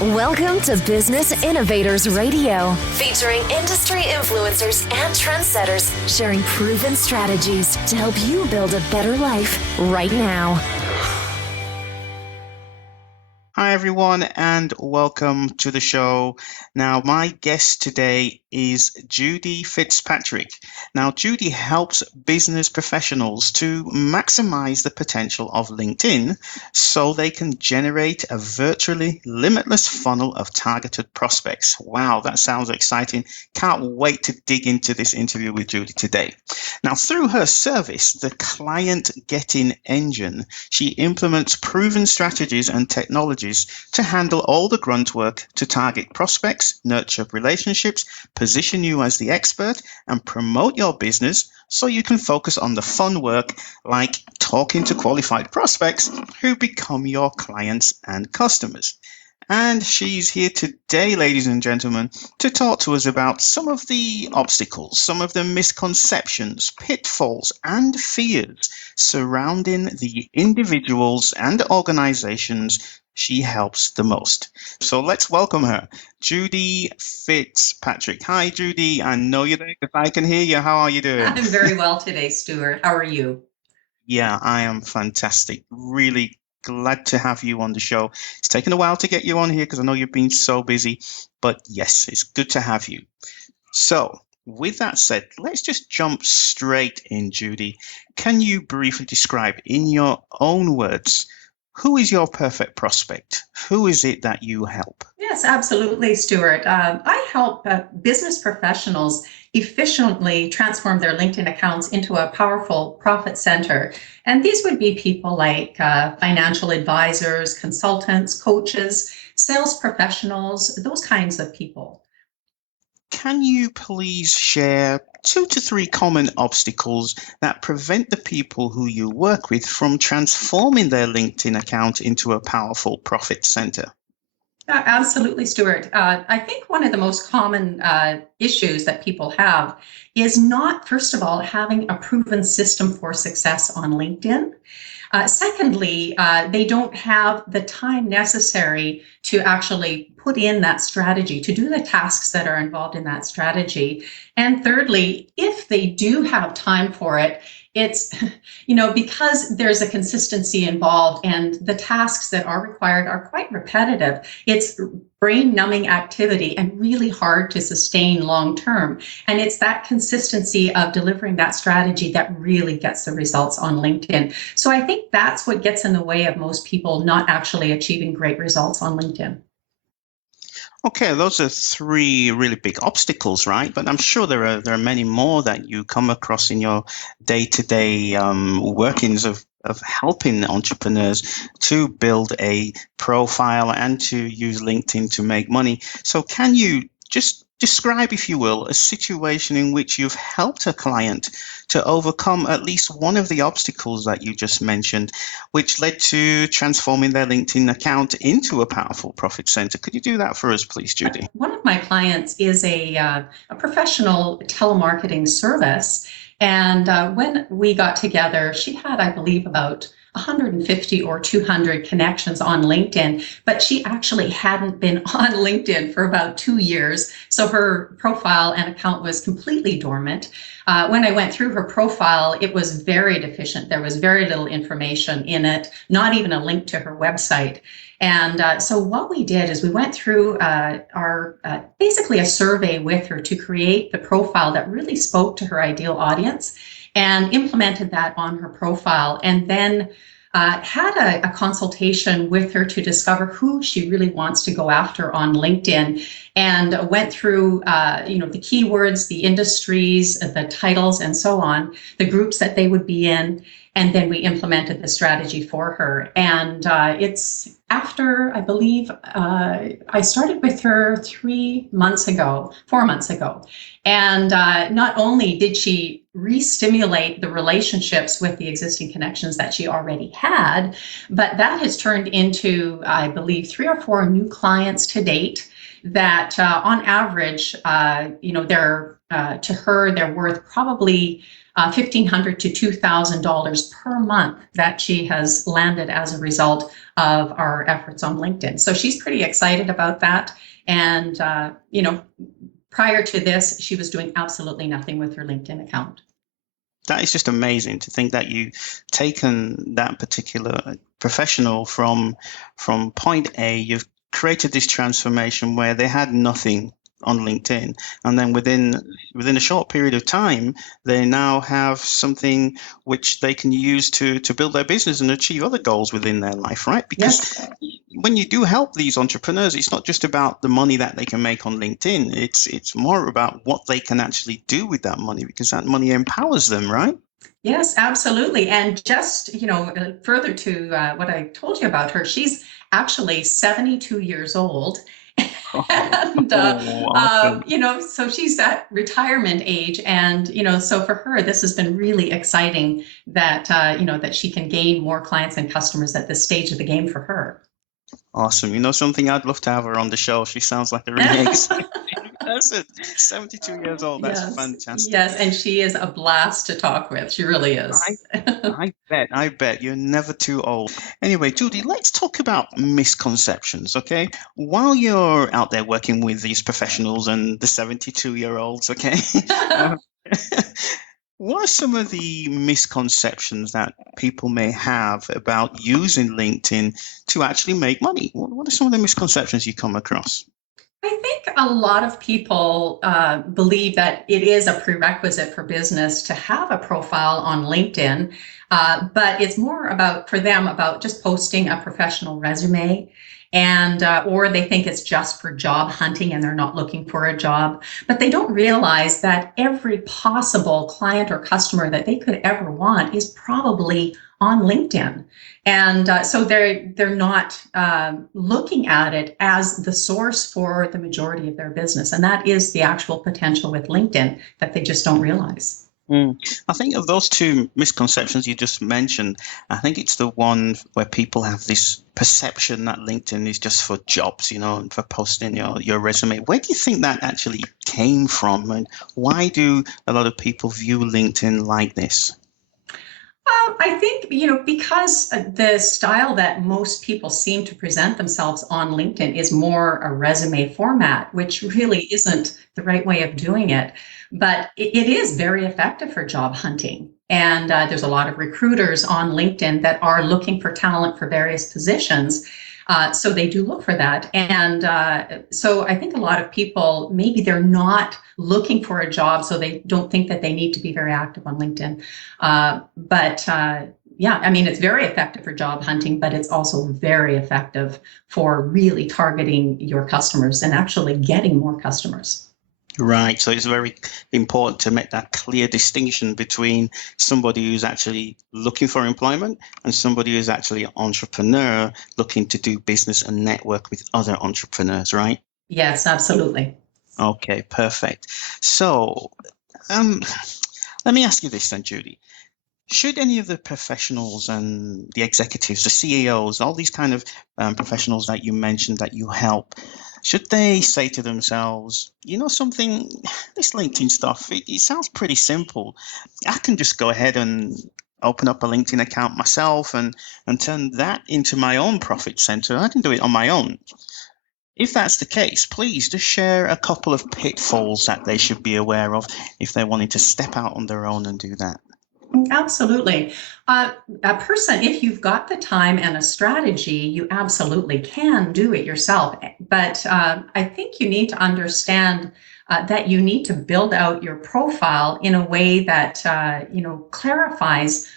Welcome to Business Innovators Radio, featuring industry influencers and trendsetters sharing proven strategies to help you build a better life right now. Hi, everyone, and welcome to the show. Now, my guest today is Judy Fitzpatrick. Now, Judy helps business professionals to maximize the potential of LinkedIn so they can generate a virtually limitless funnel of targeted prospects. Wow, that sounds exciting. Can't wait to dig into this interview with Judy today. Now, through her service, the Client Getting Engine, she implements proven strategies and technologies to handle all the grunt work to target prospects, nurture relationships, position you as the expert, and promote your business so you can focus on the fun work like talking to qualified prospects who become your clients and customers. And she's here today, ladies and gentlemen, to talk to us about some of the obstacles, some of the misconceptions, pitfalls, and fears surrounding the individuals and organizations she helps the most. So let's welcome her, Judy Fitzpatrick. Hi, Judy. I know you're there because I can hear you. How are you doing? I'm very well today, Stuart. How are you? Yeah, I am fantastic. Really glad to have you on the show. It's taken a while to get you on here because I know you've been so busy, but yes, it's good to have you. So, with that said, let's just jump straight in, Judy. Can you briefly describe in your own words, who is your perfect prospect? Who is it that you help? Yes, absolutely, Stuart. I help business professionals efficiently transform their LinkedIn accounts into a powerful profit center. And these would be people like financial advisors, consultants, coaches, sales professionals, those kinds of people. Can you please share 2 to 3 common obstacles that prevent the people who you work with from transforming their LinkedIn account into a powerful profit center? Absolutely, Stuart. I think one of the most common issues that people have is not, first of all, having a proven system for success on LinkedIn. Secondly, they don't have the time necessary to actually put in that strategy, to do the tasks that are involved in that strategy. And thirdly, if they do have time for it, it's, because there's a consistency involved and the tasks that are required are quite repetitive. It's brain numbing activity and really hard to sustain long term. And it's that consistency of delivering that strategy that really gets the results on LinkedIn. So I think that's what gets in the way of most people not actually achieving great results on LinkedIn. Okay, those are 3 really big obstacles, right? But I'm sure there are many more that you come across in your day-to-day workings of helping entrepreneurs to build a profile and to use LinkedIn to make money. So can you just describe, if you will, a situation in which you've helped a client to overcome at least one of the obstacles that you just mentioned, which led to transforming their LinkedIn account into a powerful profit center? Could you do that for us, please, Judy? One of my clients is a professional telemarketing service. And when we got together, she had, I believe, about 150 or 200 connections on LinkedIn, but she actually hadn't been on LinkedIn for about 2 years. So her profile and account was completely dormant. When I went through her profile, it was very deficient. There was very little information in it, not even a link to her website. And so what we did is we went through our basically a survey with her to create the profile that really spoke to her ideal audience and implemented that on her profile, and then had a consultation with her to discover who she really wants to go after on LinkedIn, and went through the keywords, the industries, the titles, and so on, the groups that they would be in. And then we implemented the strategy for her. And it's after, I believe, I started with her 4 months ago. And not only did she re-stimulate the relationships with the existing connections that she already had, but that has turned into, I believe, 3 or 4 new clients to date that on average, they're to her, they're worth probably $1,500 to $2,000 per month that she has landed as a result of our efforts on LinkedIn. So she's pretty excited about that. And, prior to this, she was doing absolutely nothing with her LinkedIn account. That is just amazing to think that you've taken that particular professional from point A, you've created this transformation where they had nothing on LinkedIn, and then within a short period of time, they now have something which they can use to build their business and achieve other goals within their life, right? Because Yes. when you do help these entrepreneurs, it's not just about the money that they can make on LinkedIn. It's more about what they can actually do with that money, because that money empowers them, right? Yes, absolutely. And just, further to what I told you about her, she's actually 72 years old. And, Awesome. so she's at retirement age. And, so for her, this has been really exciting that, that she can gain more clients and customers at this stage of the game for her. Awesome. You know something? I'd love to have her on the show. She sounds like a really exciting person. 72 years old. That's Yes, fantastic. yes. And she is a blast to talk with. She really I is. I bet you're never too old. Anyway, Judy, let's talk about misconceptions, okay? While you're out there working with these professionals and the 72-year-olds, okay? Uh, what are some of the misconceptions that people may have about using LinkedIn to actually make money? What are some of the misconceptions you come across? I think a lot of people believe that it is a prerequisite for business to have a profile on LinkedIn, but it's more about for them about just posting a professional resume, and or they think it's just for job hunting and they're not looking for a job, but they don't realize that every possible client or customer that they could ever want is probably on LinkedIn. And so they're not looking at it as the source for the majority of their business, and that is the actual potential with LinkedIn that they just don't realize. I think of those two misconceptions you just mentioned, I think it's the one where people have this perception that LinkedIn is just for jobs, and for posting your resume. Where do you think that actually came from? And why do a lot of people view LinkedIn like this? I think, because the style that most people seem to present themselves on LinkedIn is more a resume format, which really isn't the right way of doing it. But it is very effective for job hunting. And there's a lot of recruiters on LinkedIn that are looking for talent for various positions. So they do look for that. And so I think a lot of people, maybe they're not looking for a job, so they don't think that they need to be very active on LinkedIn. But yeah, I mean, it's very effective for job hunting, but it's also very effective for really targeting your customers and actually getting more customers. Right. So it's very important to make that clear distinction between somebody who's actually looking for employment and somebody who's actually an entrepreneur looking to do business and network with other entrepreneurs, right? Yes, absolutely. Okay, perfect. So, um, let me ask you this then, Judy. Should any of the professionals and the executives, the CEOs, all these kind of professionals that you mentioned that you help, should they say to themselves, something, this LinkedIn stuff, it sounds pretty simple. I can just go ahead and open up a LinkedIn account myself and turn that into my own profit center. I can do it on my own. If that's the case, please just share a couple of pitfalls that they should be aware of if they're wanting to step out on their own and do that. Absolutely. A person, if you've got the time and a strategy, you absolutely can do it yourself. But I think you need to understand that you need to build out your profile in a way that clarifies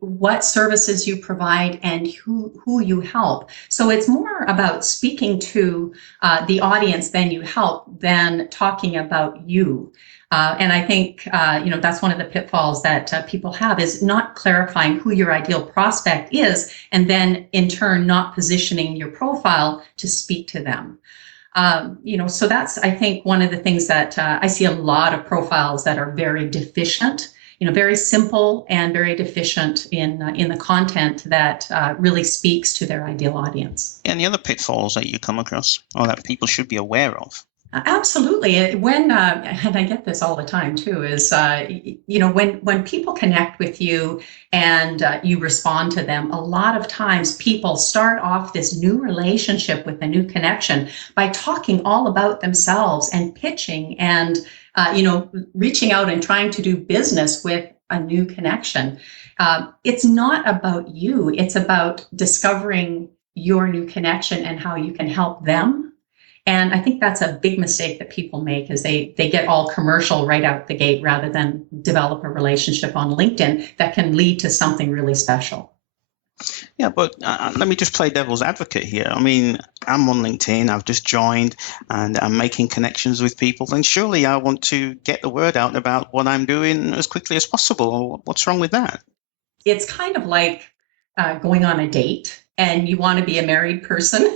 what services you provide and who you help. So it's more about speaking to the audience than you help than talking about you. And I think, that's one of the pitfalls that people have is not clarifying who your ideal prospect is, and then in turn, not positioning your profile to speak to them. So that's, I think, one of the things that I see a lot of profiles that are very deficient, very simple and very deficient in the content that really speaks to their ideal audience. Any other pitfalls that you come across or that people should be aware of? Absolutely. And I get this all the time too, is, when people connect with you and you respond to them, a lot of times people start off this new relationship with a new connection by talking all about themselves and pitching and, reaching out and trying to do business with a new connection. It's not about you. It's about discovering your new connection and how you can help them. And I think that's a big mistake that people make is they get all commercial right out the gate rather than develop a relationship on LinkedIn that can lead to something really special. Yeah, but let me just play devil's advocate here. I mean, I'm on LinkedIn, I've just joined, and I'm making connections with people. And surely I want to get the word out about what I'm doing as quickly as possible. What's wrong with that? It's kind of like going on a date and you want to be a married person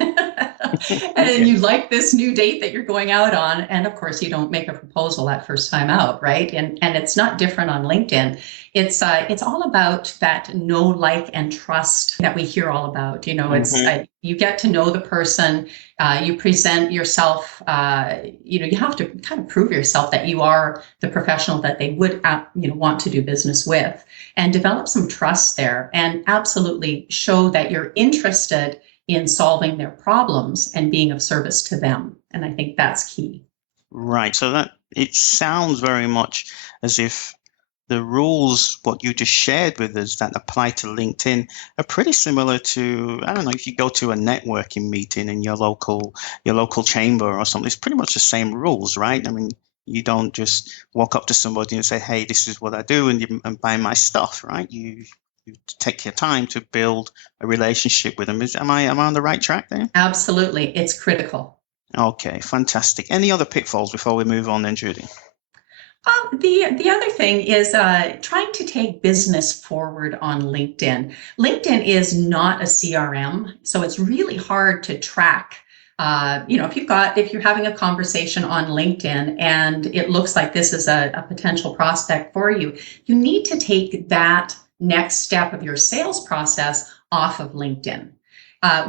and you like this new date that you're going out on. And of course, you don't make a proposal that first time out, right? And it's not different on LinkedIn. It's all about that know, like, and trust that we hear all about. You get to know the person, you present yourself. You have to kind of prove yourself that you are the professional that they would, want to do business with, and develop some trust there, and absolutely show that you're interested in solving their problems and being of service to them. And I think that's key. Right. So that it sounds very much as if the rules, what you just shared with us that apply to LinkedIn are pretty similar to, I don't know, if you go to a networking meeting in your local chamber or something, it's pretty much the same rules, right? I mean, you don't just walk up to somebody and say, hey, this is what I do, and buy my stuff, right? You take your time to build a relationship with them. Am I on the right track there? Absolutely. It's critical. Okay, fantastic. Any other pitfalls before we move on then, Judy? The other thing is trying to take business forward on LinkedIn. LinkedIn is not a CRM, so it's really hard to track. If you're having a conversation on LinkedIn and it looks like this is a potential prospect for you, you need to take that next step of your sales process off of LinkedIn.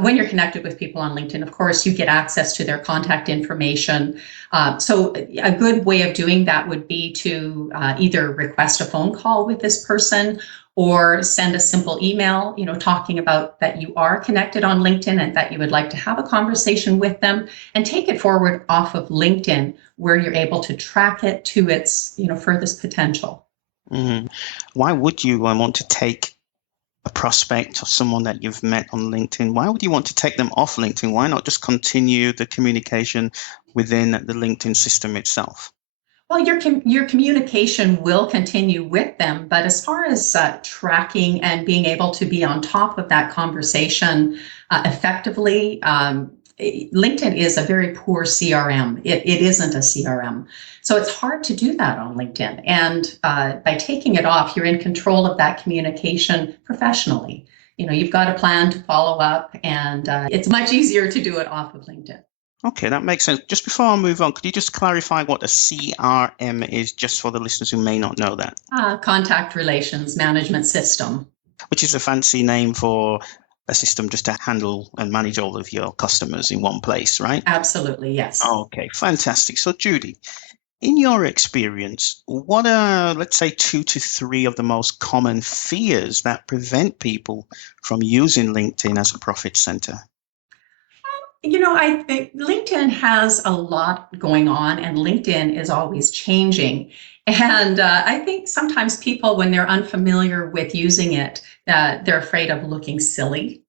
When you're connected with people on LinkedIn, of course, you get access to their contact information. So a good way of doing that would be to either request a phone call with this person or send a simple email, talking about that you are connected on LinkedIn and that you would like to have a conversation with them, and take it forward off of LinkedIn where you're able to track it to its, furthest potential. Mm-hmm. Why would you want to take a prospect or someone that you've met on LinkedIn? Why would you want to take them off LinkedIn? Why not just continue the communication within the LinkedIn system itself? Well, your communication will continue with them, but as far as tracking and being able to be on top of that conversation effectively, LinkedIn is a very poor CRM. It isn't a CRM. So it's hard to do that on LinkedIn. And by taking it off, you're in control of that communication professionally. You've got a plan to follow up, and it's much easier to do it off of LinkedIn. Okay, that makes sense. Just before I move on, could you just clarify what a CRM is, just for the listeners who may not know that? Contact Relations Management System. Which is a fancy name for a system just to handle and manage all of your customers in one place, right? Absolutely, yes. Okay, fantastic. So, Judy, in your experience, what are, let's say, 2 to 3 of the most common fears that prevent people from using LinkedIn as a profit center? I think LinkedIn has a lot going on, and LinkedIn is always changing. And I think sometimes people, when they're unfamiliar with using it, they're afraid of looking silly.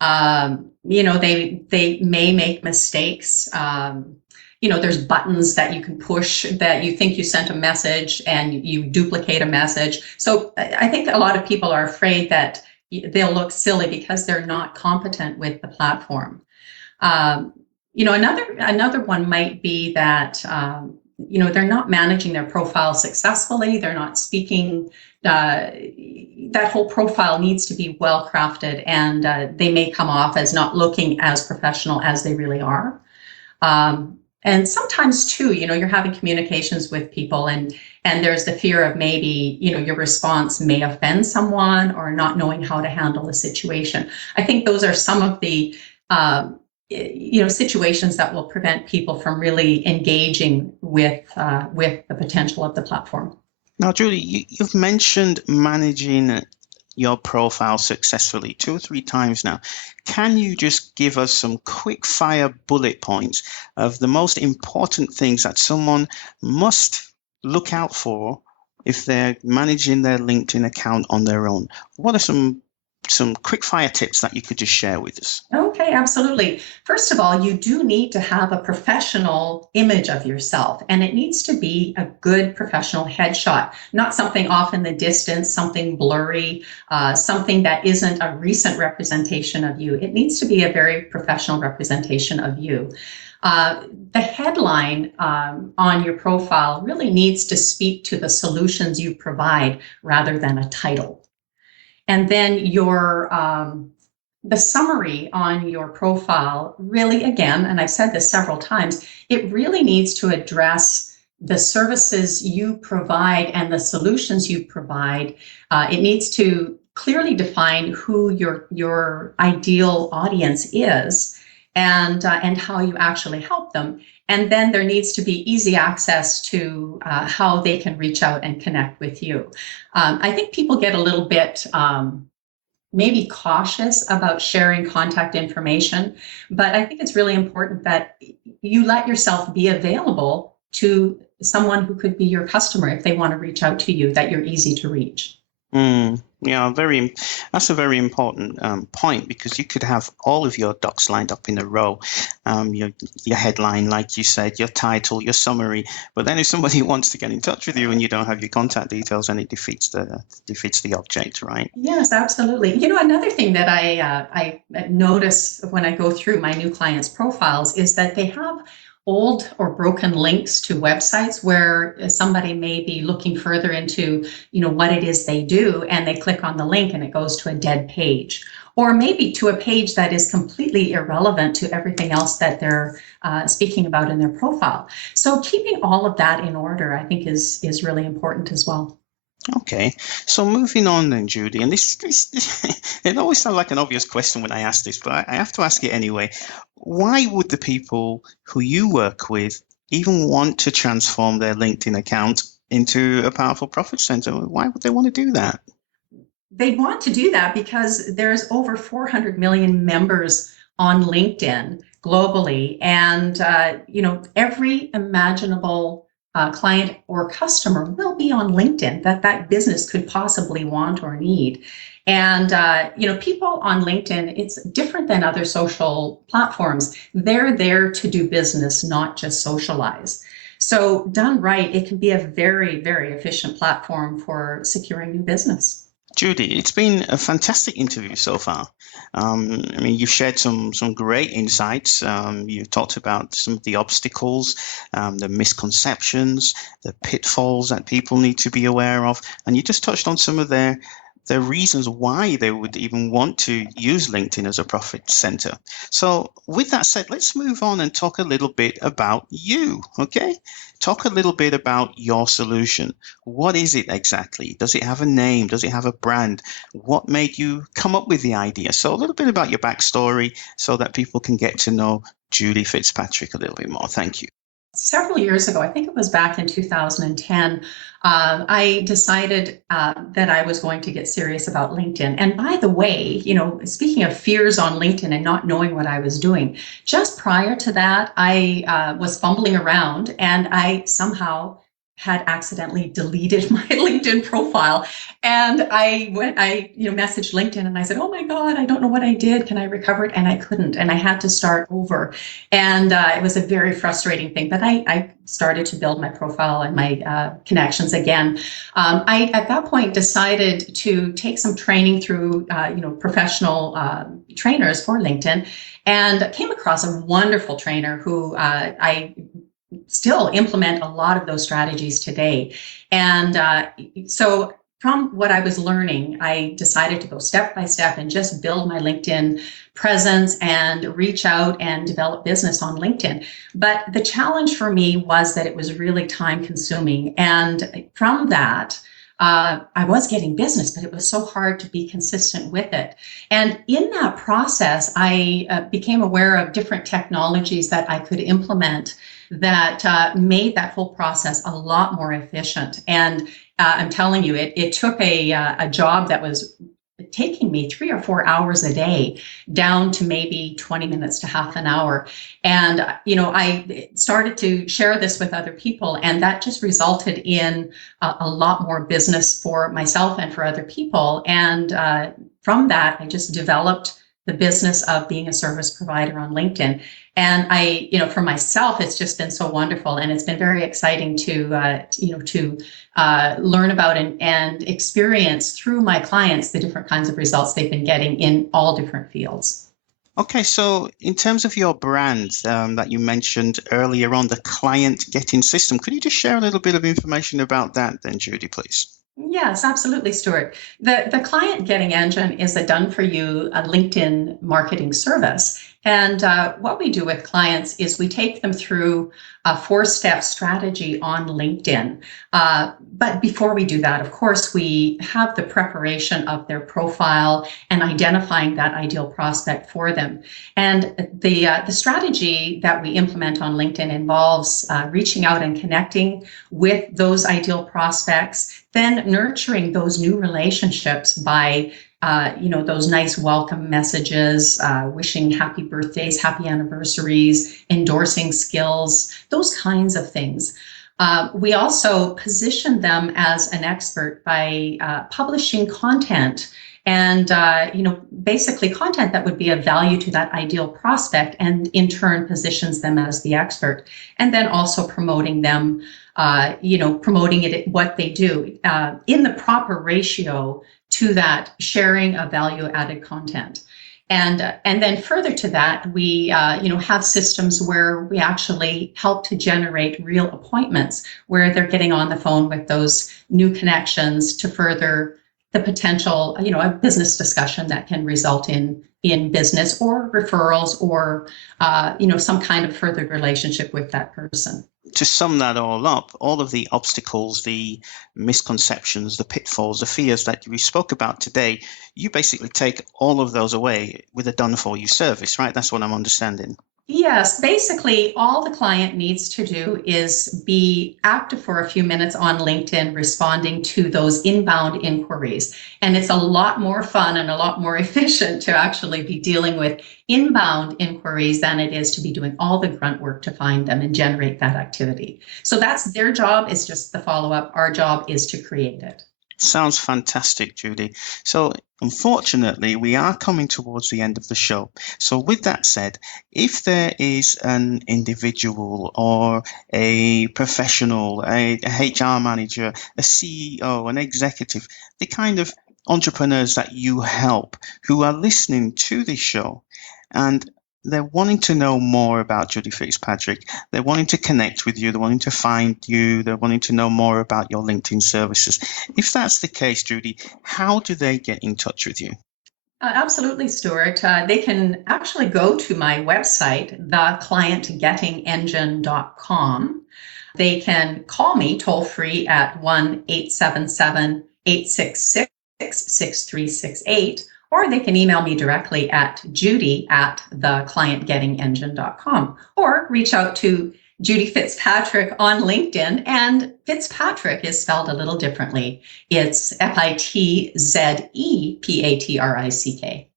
They may make mistakes. There's buttons that you can push that you think you sent a message and you duplicate a message. So I think a lot of people are afraid that they'll look silly because they're not competent with the platform. Another one might be that they're not managing their profile successfully. They're not speaking. That whole profile needs to be well crafted, and they may come off as not looking as professional as they really are. And sometimes too, you're having communications with people, and there's the fear of maybe, your response may offend someone, or not knowing how to handle the situation. I think those are some of the situations that will prevent people from really engaging with the potential of the platform. Now, Judy, you've mentioned managing your profile successfully 2 or 3 times now. Can you just give us some quick fire bullet points of the most important things that someone must look out for if they're managing their LinkedIn account on their own? What are some quick fire tips that you could just share with us? Okay, absolutely. First of all, you do need to have a professional image of yourself, and it needs to be a good professional headshot, not something off in the distance, something blurry, something that isn't a recent representation of you. It needs to be a very professional representation of you. The headline on your profile really needs to speak to the solutions you provide rather than a title. And then the summary on your profile really, again, and I've said this several times, it really needs to address the services you provide and the solutions you provide. It needs to clearly define who your ideal audience is and how you actually help them. And then there needs to be easy access to how they can reach out and connect with you. I think people get a little bit maybe cautious about sharing contact information, but I think it's really important that you let yourself be available to someone who could be your customer if they want to reach out to you, that you're easy to reach. Yeah, that's a very important point, because you could have all of your docs lined up in a row, your headline, like you said, your title, your summary, but then if somebody wants to get in touch with you and you don't have your contact details, then it defeats the object, right? Yes, absolutely. Another thing that I notice when I go through my new clients' profiles is that they have old or broken links to websites where somebody may be looking further into, what it is they do, and they click on the link and it goes to a dead page, or maybe to a page that is completely irrelevant to everything else that they're speaking about in their profile. So keeping all of that in order, I think, is really important as well. Okay, so moving on then, Judy, and this it always sounds like an obvious question when I ask this, but I have to ask it anyway. Why would the people who you work with even want to transform their LinkedIn account into a powerful profit center? Why would they want to do that? They want to do that because there's over 400 million members on LinkedIn globally, and every imaginable client or customer will be on LinkedIn that business could possibly want or need. And people on LinkedIn, it's different than other social platforms. They're there to do business, not just socialize. So done right, it can be a very, very efficient platform for securing new business. Judy, it's been a fantastic interview so far. You've shared some great insights. You've talked about some of the obstacles, the misconceptions, the pitfalls that people need to be aware of, and you just touched on some of their reasons why they would even want to use LinkedIn as a profit center. So with that said, let's move on and talk a little bit about you, okay? Talk a little bit about your solution. What is it exactly? Does it have a name? Does it have a brand? What made you come up with the idea? So a little bit about your backstory so that people can get to know Judy Fitzpatrick a little bit more. Thank you. Several years ago, I think it was back in 2010, I decided that I was going to get serious about LinkedIn. And by the way, speaking of fears on LinkedIn and not knowing what I was doing, just prior to that, I was fumbling around and I somehow had accidentally deleted my LinkedIn profile. And I messaged LinkedIn and I said, oh my God, I don't know what I did. Can I recover it? And I couldn't. And I had to start over. And it was a very frustrating thing. But I started to build my profile and my connections again. I, at that point, decided to take some training through, professional trainers for LinkedIn, and came across a wonderful trainer who I still implement a lot of those strategies today. And so from what I was learning, I decided to go step by step and just build my LinkedIn presence and reach out and develop business on LinkedIn. But the challenge for me was that it was really time consuming. And from that, I was getting business, but it was so hard to be consistent with it. And in that process, I became aware of different technologies that I could implement that made that whole process a lot more efficient. And I'm telling you, it took a job that was taking me 3 or 4 hours a day down to maybe 20 minutes to half an hour. And, I started to share this with other people, and that just resulted in a lot more business for myself and for other people. And from that, I just developed the business of being a service provider on LinkedIn. And for myself, it's just been so wonderful, and it's been very exciting to learn about and experience through my clients the different kinds of results they've been getting in all different fields. Okay, so in terms of your brand that you mentioned earlier on, the client getting system, could you just share a little bit of information about that then, Judy, please? Yes, absolutely, Stuart. The client getting engine is a done-for-you LinkedIn marketing service. And what we do with clients is we take them through a 4-step strategy on LinkedIn. But before we do that, of course, we have the preparation of their profile and identifying that ideal prospect for them. And the strategy that we implement on LinkedIn involves reaching out and connecting with those ideal prospects, then nurturing those new relationships by those nice welcome messages, wishing happy birthdays, happy anniversaries, endorsing skills, those kinds of things. We also position them as an expert by publishing content and, basically content that would be of value to that ideal prospect, and in turn positions them as the expert. And then also promoting them, promoting it, what they do in the proper ratio to that sharing of value added content. And then further to that, we have systems where we actually help to generate real appointments where they're getting on the phone with those new connections to further the potential, a business discussion that can result in business or referrals or, some kind of further relationship with that person. To sum that all up, all of the obstacles, the misconceptions, the pitfalls, the fears that we spoke about today, you basically take all of those away with a done-for-you service, right? That's what I'm understanding. Yes, basically all the client needs to do is be active for a few minutes on LinkedIn, responding to those inbound inquiries. And it's a lot more fun and a lot more efficient to actually be dealing with inbound inquiries than it is to be doing all the grunt work to find them and generate that activity. So that's their job, is just the follow-up. Our job is to create it. Sounds fantastic, Judy. So unfortunately, we are coming towards the end of the show. So with that said, if there is an individual or a professional, a HR manager, a CEO, an executive, the kind of entrepreneurs that you help who are listening to this show and they're wanting to know more about Judy Fitzpatrick, they're wanting to connect with you, they're wanting to find you, they're wanting to know more about your LinkedIn services. If that's the case, Judy, how do they get in touch with you? Absolutely, Stuart. They can actually go to my website, theclientgettingengine.com. They can call me toll free at 1-877-866-6368. Or they can email me directly at judy@theclientgettingengine.com, or reach out to Judy Fitzpatrick on LinkedIn. And Fitzpatrick is spelled a little differently. It's FITZEPATRICK.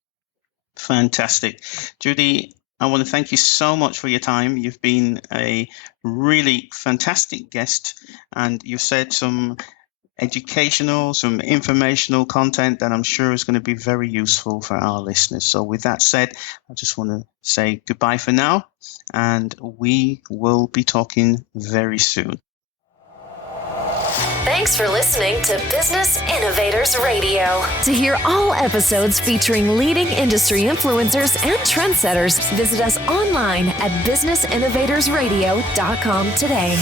Fantastic. Judy, I want to thank you so much for your time. You've been a really fantastic guest, and you've said some educational, some informational content that I'm sure is going to be very useful for our listeners. So with that said, I just want to say goodbye for now, and we will be talking very soon. Thanks for listening to Business Innovators Radio. To hear all episodes featuring leading industry influencers and trendsetters, visit us online at businessinnovatorsradio.com today.